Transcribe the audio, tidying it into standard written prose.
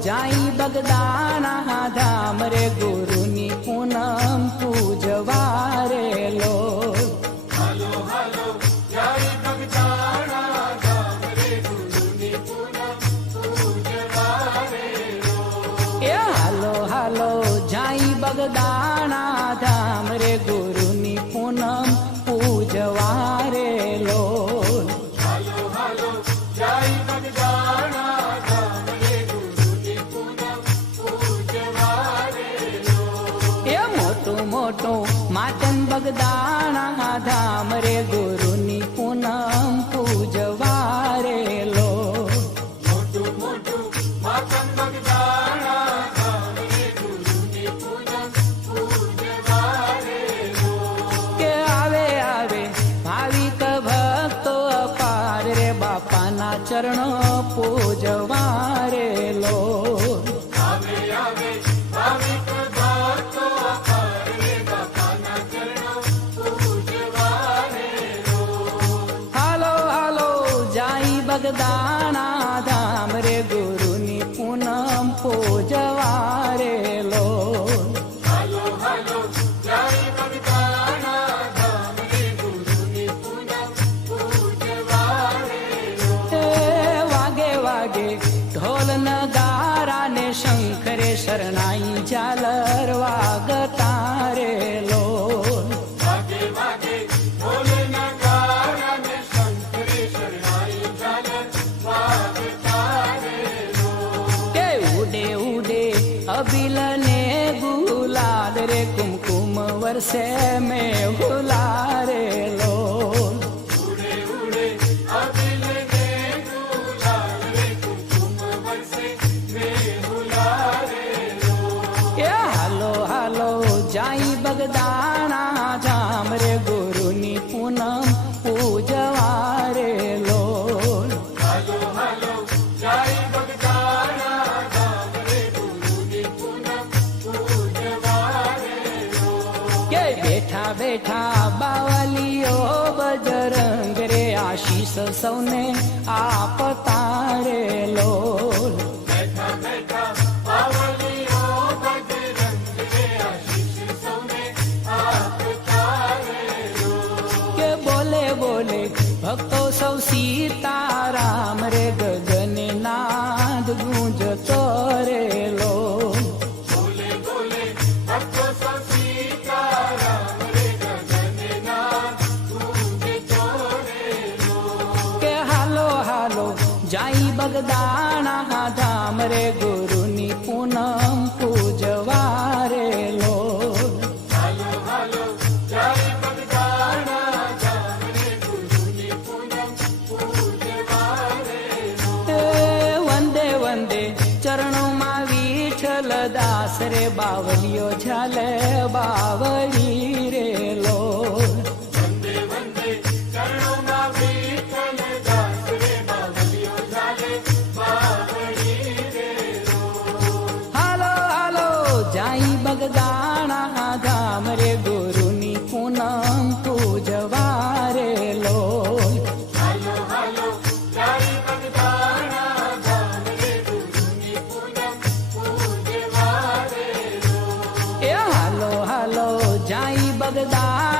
जाई बगदाना धाम रे गुरुनी पूनम पूजवारे लो। हालो हालो जाई बगदाना धाम रे गुरुनी पूनम पूजवारे लो। ए हालो हालो जाई बगदाना धाम रे गुरुनी पूनम पूजवारे लो। हालो हालो जाई बगदाना धाम रे गुरुनी पूनम पूजवारे लो। ए मोटू मोटू मातन बगदाना धाम रे गुरुनी पूनम पूजवारे लो। मोटू मोटू मातन बगदाना धाम रे गुरुनी पूनम पूजवारे लो। के आवे आवे भाविक भक्तो अपार रे बापाना चरणों पूजवारे लो। आवे आवे भाविक भक्तो अपार रे बापाना चरणों पूजवारे लो। हालो हालो जाई बगदाना धाम रे गुरुनी पूनम पूजवारे लो। हालो हालो जाई बगदाना धाम रे गुरुनी पूनम पूजवारे लो। ए वागे वागे ढोल नगारा ने शंख रे शरणाई झालर वागतारे लो। वागे वागे ढोल नगारा ने शंख रे शरणाई झालर वागतारे लो। के उडे उडे अबिल ने गुलाल रे कुमकुम वर्षे में गुलारे लो। उड़े उड़े अबिल ने गुलाल रे कुमकुम बरसे में गुलारे लो। ए हालो हालो जाई बगदाना धाम रे गुरुनी पूनम पूजवारे लो। हालो हालो जाई बगदाना धाम रे गुरुनी पूनम पूजवारे लो। के बेठा बेठा बावलियो बजरंग रे आशीष सौने आपतारे लो। बैठा बैठा बावलियो बजरंग रे आशीष सौने आप तारे लो। के बोले बोले भक्तो सौ सीताराम रे गगने नाद गूंजतो रे लो। बोले बोले भक्तो सब सीताराम रे गगननाथ गूंजे तोरे लो। के हालो हालो जाई बगदाना धाम रे गुरुनी पूनम पूजवारे लो। हालो हालो जाई बगदाना धाम रे गुरुनी पूनम पूजवारे लो। ए वंदे वंदे चरणों मा विठल दास रे बावलियो झाले बावली रे लो। वंदे वंदे चरणों मा विठ्ठल दास रे बावलियो झाले बावली रे लो। हालो हालो जाई बगदाना धाम रे गुरुनी पूनम पूजवारे लो। हालो हालो जाई बगदाना धाम रे गुरुनी पूनम पूजवारे लो। ए हालो हालो जाई बगदाना